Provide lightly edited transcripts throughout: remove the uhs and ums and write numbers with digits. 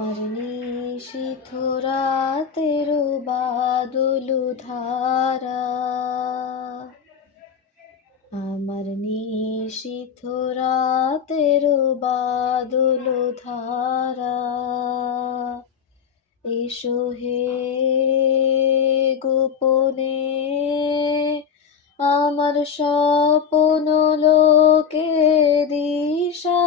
আমার নিশীথ রাতের বাদল ধারা, আমার নিশীথ রাতের বাদল ধারা, এসো হে গোপনে আমার স্বপ্ন লোকে দিশাহারা,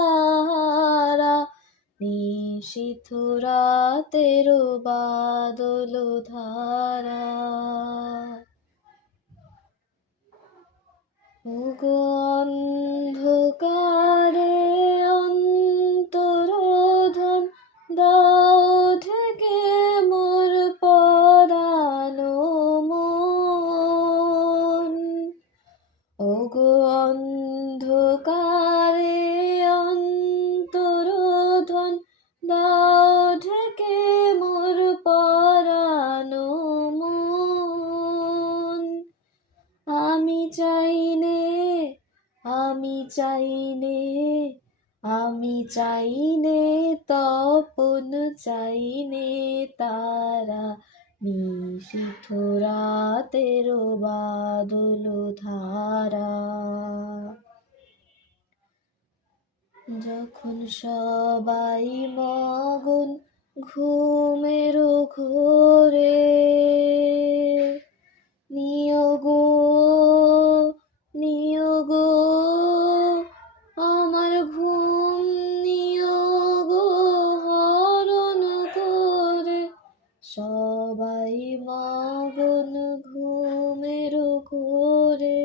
নিশীথ রাতের বাদল ধারা। ওগো অন্ধকারে অন্তরোধন দাও ঢেকে মোর পরানো মন, ওগো অন্ধকারে অন্তরোধন দাও ঢেকে মোর পরানো মন। আমি চাইনে আমি চাইনে তপন চাইনে তারা, নিশীথ রাতের বাদল ধারা। যখন সবাই মগন ঘুমের ঘোরে, নিয়োগ আমার ঘুম নিয়োগ হরণ করে, সবাই মগন ঘুমের ঘোরে।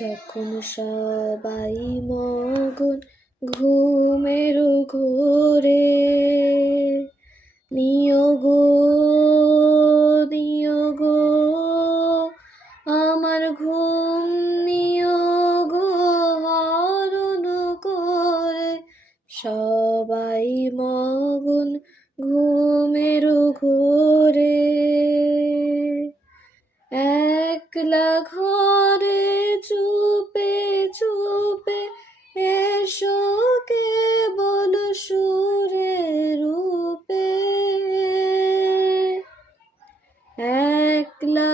যখন সবাই মগন ঘুমের ঘোরে, নিয়োগ আমার ঘুম নিয়োগ হরণ করে, সবাই মগন ঘুমের ঘোরে। একলা ঘরে চুপে চুপে এসো কেবল সুরে রূপে, একলা